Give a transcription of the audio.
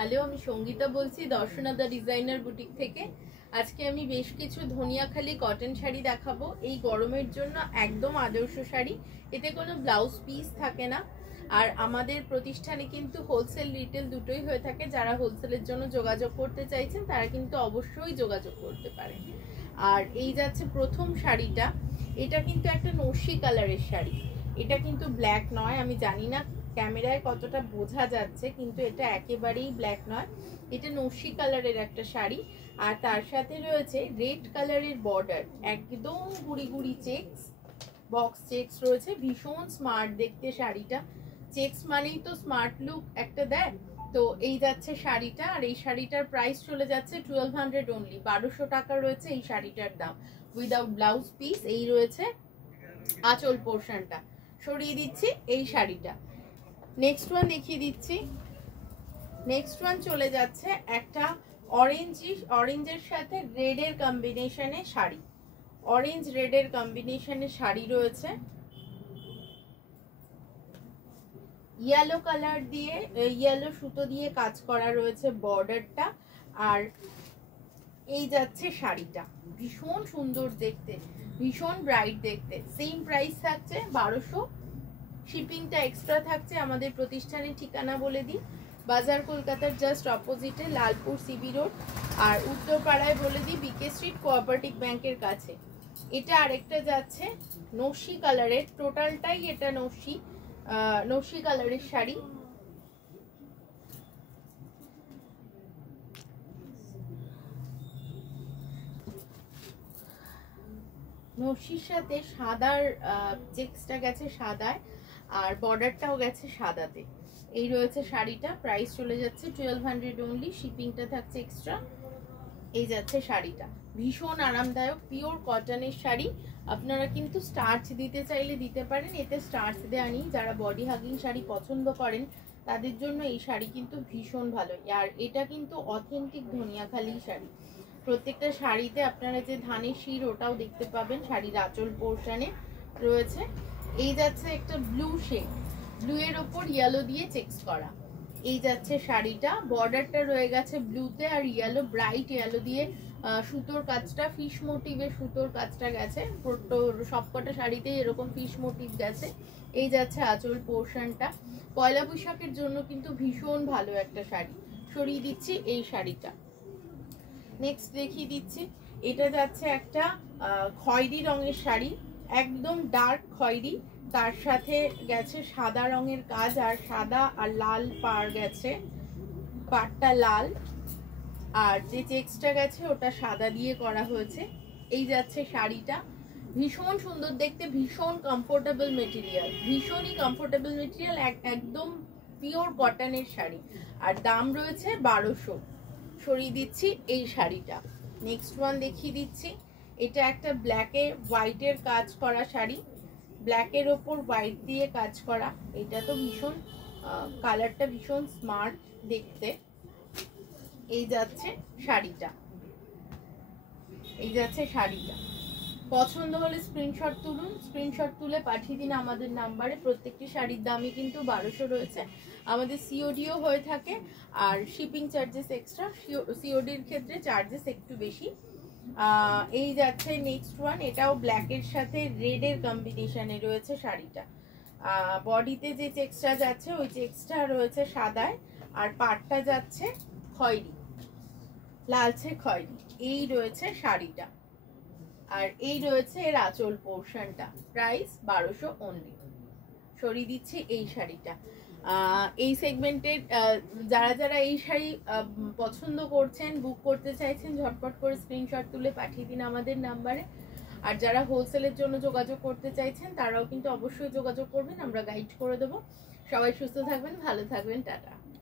Hello, আমি সঙ্গীতা বলছি দর্শনা দা designer boutique থেকে। আজকে আমি বেশ কিছু ধনিয়াখালি কটন শাড়ি দেখাবো। এই গরমের জন্য একদম আদর্শ শাড়ি, এতে কোনো ব্লাউজ পিস থাকে না। আর আমাদের প্রতিষ্ঠানে কিন্তু হোলসেল রিটেল দুটোই হয়ে থাকে। যারা হোলসেলের জন্য যোগাযোগ করতে চাইছেন তারা কিন্তু অবশ্যই যোগাযোগ করতে পারেন। আর এই যাচ্ছে প্রথম শাড়িটা, এটা কিন্তু একটা নস্যি কালারের শাড়ি। এটা কিন্তু ব্ল্যাক নয়, আমি জানি না ক্যামেরায় কতটা বোঝা যাচ্ছে, কিন্তু এটা একেবারেই ব্ল্যাক নয়, এটা নস্যি কালারের একটা শাড়ি। আর তার সাথে রয়েছে রেড কালারের বর্ডার, একদম গুড়ি গুড়ি চেকস, বক্স চেকস রয়েছে। ভীষণ স্মার্ট দেখতে শাড়িটা। চেকস মানেই তো স্মার্ট লুক একটা দেয়। তো এই যাচ্ছে শাড়িটা, আর এই শাড়িটার প্রাইস চলে যাচ্ছে 1200 অনলি। 1200 টাকা রয়েছে এই শাড়িটার দাম, উইদাউট ব্লাউজ পিস। এই রয়েছে আঁচল পোর্শনটা, সরিয়ে দিচ্ছি এই শাড়িটা। নেক্সট ওয়ান দেখিয়ে দিচ্ছি। নেক্সট ওয়ান চলে যাচ্ছে একটা অরেঞ্জের সাথে রেডের কম্বিনেশনে শাড়ি। অরেঞ্জ রেডের কম্বিনেশনে শাড়ি রয়েছে, ইয়েলো কালার দিয়ে, ইয়েলো সুতো দিয়ে কাজ করা রয়েছে বর্ডারটা। আর এই যাচ্ছে শাড়িটা, ভীষণ সুন্দর দেখতে, ভীষণ ব্রাইট দেখতে। সেম প্রাইস থাকছে 1200। শিপিংটা এক্সট্রা থাকছে। আমাদের প্রতিষ্ঠানের ঠিকানা বলে দিই, বাজার কলকাতার জাস্ট অপোজিটে লালপুর সিবি রোড। আর উত্তরপাড়ায় বলে দিই বিকে স্ট্রিট কোঅপারেটিভ ব্যাংকের কাছে। এটা আরেকটা যাচ্ছে নস্যি কালারের, টোটালটাই এটা নস্যি কালারের শাড়ি। নস্যির সাথে সাদার চেক্সটা গেছে সাদায়, আর বর্ডারটাও গেছে সাদাতে। এই রয়েছে শাড়িটা, প্রাইস চলে যাচ্ছে 1200 অনলি, শিপিংটা থাকছে এক্সট্রা। এই যাচ্ছে শাড়িটা, ভীষণ আরামদায়ক, পিওর কটনের শাড়ি। আপনারা কিন্তু স্টার্চ দিতে চাইলে দিতে পারেন, এতে স্টার্চ দেওয়া নেই। যারা বডি হাগিং শাড়ি পছন্দ করেন তাদের জন্য এই শাড়ি কিন্তু ভীষণ ভালো। আর এটা কিন্তু অথেন্টিক ধনিয়াখালি শাড়ি। প্রত্যেকটা শাড়িতে আপনারা যে ধানের শির ওটাও দেখতে পাবেন শাড়ির আঁচল পোর্শনে রয়েছে। এই যাচ্ছে একটা ব্লু শেড, ব্লু এর ওপর ইয়েলো দিয়ে চেক্স করা। এই যাচ্ছে শাড়িটা, বর্ডারটা রয়ে গেছে ব্লুতে আর ইয়েলো, ব্রাইট ইয়েলো দিয়ে সুতোর কাজটা, ফিশ মোটিভের সুতোর কাজটা গেছে। সবকটা শাড়িতেই এরকম ফিশ মোটিভ গেছে। এই যাচ্ছে আঁচল পোর্শনটা। পয়লা বৈশাখের জন্য কিন্তু ভীষণ ভালো একটা শাড়ি। সরিয়ে দিচ্ছি এই শাড়িটা। নেক্সট দেখিয়ে দিচ্ছি, এটা যাচ্ছে একটা খয়েরি রঙের শাড়ি, একদম ডার্ক খয়েরি, তার সাথে গেছে সাদা রঙের কাজ, আর সাদা আর লাল পার গেছে, পাড়টা লাল, আর যে চেক্সটা গেছে ওটা সাদা দিয়ে করা হয়েছে। এই যাচ্ছে শাড়িটা, ভীষণ সুন্দর দেখতে, ভীষণ কমফোর্টেবল মেটেরিয়াল, ভীষণই কমফোর্টেবল মেটেরিয়াল, একদম পিওর কটনের শাড়ি। আর দাম রয়েছে 1200। সরিয়ে দিচ্ছি এই শাড়িটা। নেক্সট ওয়ান দেখিয়ে দিচ্ছি, এটা একটা ব্ল্যাকে হোয়াইটের কাজ করা শাড়ি, ব্ল্যাকের ওপর হোয়াইট দিয়ে কাজ করা। এটা তো ভীষণ কালারটা ভীষণ স্মার্ট দেখতে। এই যাচ্ছে শাড়িটা, এই যাচ্ছে শাড়িটা। পছন্দ হলে স্ক্রিনশট তুলুন, স্ক্রিনশট তুলে পাঠিয়ে দিন আমাদের নাম্বারে। প্রত্যেকটি শাড়ির দামই কিন্তু 1200 রয়েছে। আমাদের সিওডিও হয়ে থাকে, আর শিপিং চার্জেস এক্সট্রা, সিওডির ক্ষেত্রে চার্জেস একটু বেশি। এই যাচ্ছে নেক্সট ওয়ান, এটাও ব্ল্যাকের সাথে রেডের কম্বিনেশনে রয়েছে শাড়িটা। বডিতে যে চেক্সটা যাচ্ছে ওই চেক্সটা রয়েছে সাদায়, আর পাড়টা যাচ্ছে খয়েরি, লালচে খয়েরি। এই রয়েছে শাড়িটা, আর এই রয়েছে এর আঁচল পোর্শনটা, প্রাইস 1200 অনলি। সরিয়ে দিচ্ছি এই শাড়িটা। এই সেগমেন্টের যারা যারা এই শাড়ি পছন্দ করছেন, বুক করতে চাইছেন, ঝটপট করে স্ক্রিনশট তুলে পাঠিয়ে দিন আমাদের নাম্বারে। আর যারা হোলসেলের জন্য যোগাযোগ করতে চাইছেন তারাও কিন্তু অবশ্যই যোগাযোগ করবেন, আমরা গাইড করে দেবো। সবাই সুস্থ থাকবেন, ভালো থাকবেন, টাটা।